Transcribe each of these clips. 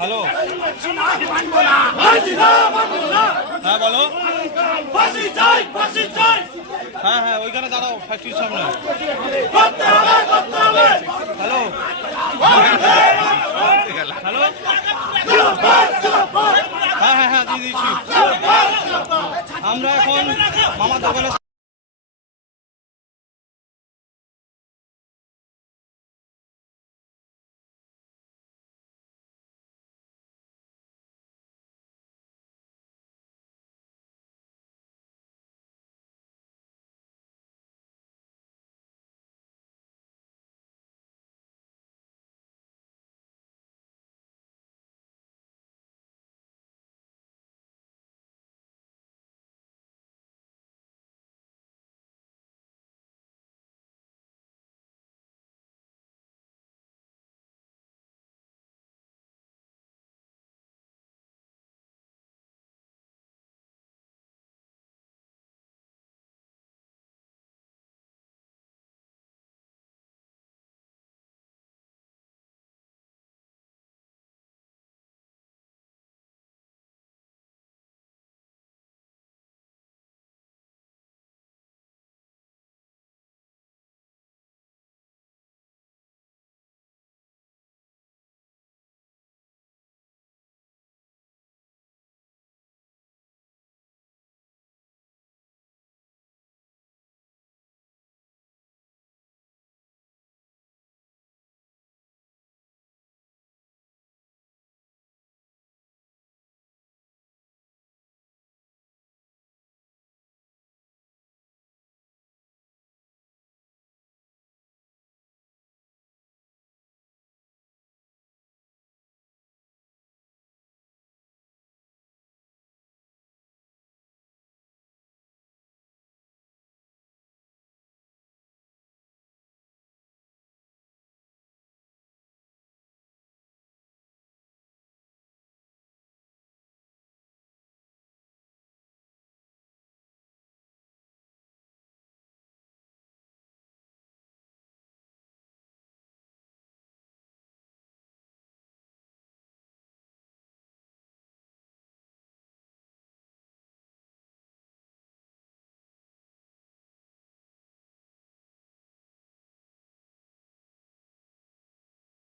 Hello, হ্যাঁ বলো। হ্যাঁ হ্যাঁ, ওইখানে দাঁড়াও ফ্যাক্টরির সামনে। হ্যালো হ্যালো, হ্যাঁ হ্যাঁ হ্যাঁ দিয়ে দিচ্ছি। আমরা এখন মামার দোকানে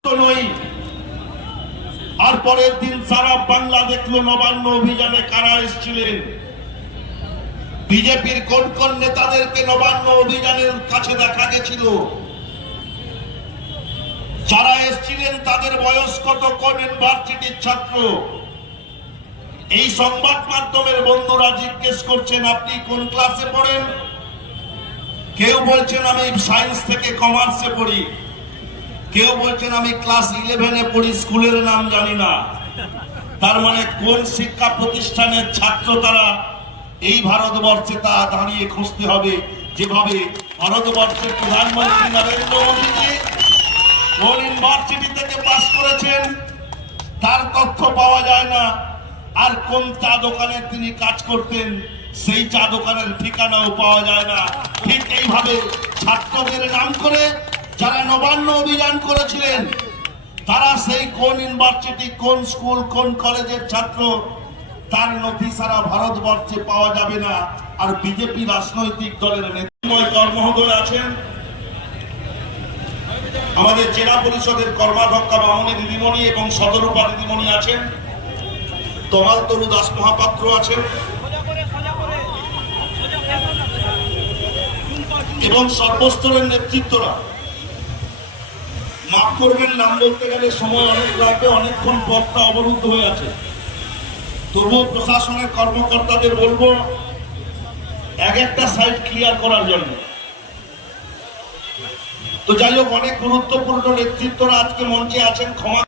নই। আর পরের দিন সারা বাংলা দেখলো নবান্ন অভিযানে কারা এসেছিলেন। বিজেপির কোন কোন নেতাদেরকে নবান্ন অভিযানের কাছে দেখা গেছিল, যারা এসেছিলেন তাদের বয়স কত, কোন ইউনিভার্সিটির ছাত্র। এই সংবাদ মাধ্যমের বন্ধুরা জিজ্ঞেস করছেন আপনি কোন ক্লাসে পড়েন। কেউ বলছেন আমি সায়েন্স থেকে কমার্সে পড়ি, কেউ বলছেন আমি ক্লাস 11-এ পড়ি, স্কুলের নাম জানি না। তার মানে কোন শিক্ষা প্রতিষ্ঠানের ছাত্র তারা এই ভারতবর্ষে তা দাঁড়িয়ে খুঁজতে হবে। যেভাবে ভারতবর্ষের প্রধানমন্ত্রী নরেন্দ্র মোদীজি কোন ইউনিভার্সিটি থেকে পাস করেছেন তার তথ্য পাওয়া যায় না, আর কোন চা দোকানে তিনি কাজ করতেন সেই চা দোকানের ঠিকানাও পাওয়া যায় না। ঠিক এইভাবে ছাত্রদের নাম করে যারা নবান্ন অভিযান করেছিলেন তারা সেই কোন ইউনিভার্সিটি, কোন স্কুল, কোন কলেজের ছাত্র তার নথি সারা ভারতবর্ষে পাওয়া যাবে না। আর বিজেপি রাজনৈতিক দলের নেতৃত্বময় কর্মহোদয় আছেন, আমাদের জেলা পরিষদের কর্মাধ্যক্ষা মামনি দিদিমণি এবং সদরূপা দিদিমণি আছেন, তমাল তরু দাস মহাপাত্র আছেন এবং সর্বস্তরের নেতৃত্বরা। মাফ করবেন, নাম বলতে গেলে সময় অনেক লাগবে, অনেকক্ষণ পথটা অবরুদ্ধ হয়ে আছে। তবুও প্রশাসনের কর্মকর্তাদের বলবো এক একটা সাইড ক্লিয়ার করার জন্য। তো যাই হোক, অনেক গুরুত্বপূর্ণ নেতৃত্বরা আজকে মঞ্চে আছেন। ক্ষমা